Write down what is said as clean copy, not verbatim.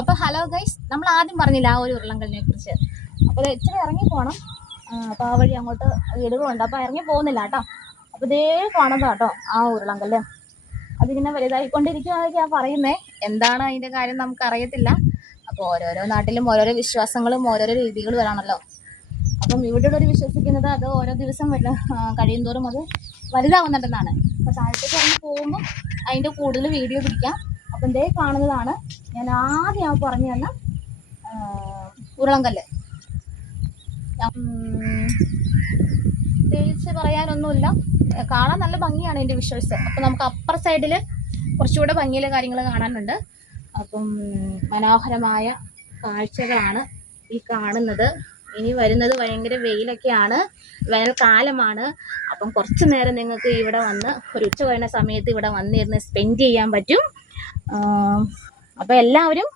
അപ്പോൾ hello guys, നമ്മൾ ആദ്യം പറഞ്ഞില്ല ആ ഒരു ഉരുളങ്കല്ലിനെ കുറിച്ച്. അപ്പോൾ ഇച്ചിരി ഇറങ്ങി പോകണം. അപ്പോൾ ആ വഴി അങ്ങോട്ട് വീടുകളുണ്ട്, അപ്പോൾ ഇറങ്ങി പോകുന്നില്ല കേട്ടോ. അപ്പോൾ ഇതേ കാണുന്നത് കേട്ടോ ആ ഉരുളങ്കല്ല്. അതിങ്ങനെ വലുതായിക്കൊണ്ടിരിക്കുകയാണെന്നൊക്കെയാണ് പറയുന്നത്. എന്താണ് അതിൻ്റെ കാര്യം നമുക്കറിയത്തില്ല. അപ്പോൾ ഓരോരോ നാട്ടിലും ഓരോരോ വിശ്വാസങ്ങളും ഓരോരോ രീതികളുമാണല്ലോ. അപ്പം ഇവിടെയുള്ളവർ വിശ്വസിക്കുന്നത് അത് ഓരോ ദിവസം കഴിയും തോറും അത് വലുതാവുന്നുണ്ടെന്നാണ്. അപ്പോൾ താഴത്തേക്ക് ഇറങ്ങി പോകുമ്പോൾ അതിൻ്റെ കൂടുതൽ വീഡിയോ പിടിക്കാം. അപ്പം ഇതേ കാണുന്നതാണ് ഞാൻ ആദ്യം പറഞ്ഞു തന്ന ഉരുളങ്കല്ല്. പ്രത്യേകിച്ച് പറയാനൊന്നുമില്ല, കാണാൻ നല്ല ഭംഗിയാണ് എൻ്റെ വിഷ്വൽസ്. അപ്പം നമുക്ക് അപ്പർ സൈഡിൽ കുറച്ചുകൂടെ ഭംഗിയിലെ കാര്യങ്ങൾ കാണാനുണ്ട്. അപ്പം മനോഹരമായ കാഴ്ചകളാണ് ഈ കാണുന്നത്. ഇനി വരുന്നത് ഭയങ്കര വെയിലൊക്കെയാണ്, വേനൽക്കാലമാണ്. അപ്പം കുറച്ച് നേരം നിങ്ങൾക്ക് ഇവിടെ വന്ന് ഒരു ഉച്ച കഴിഞ്ഞ സമയത്ത് ഇവിടെ വന്നിരുന്ന് സ്പെൻഡ് ചെയ്യാൻ പറ്റും. അപ്പോൾ എല്ലാവരും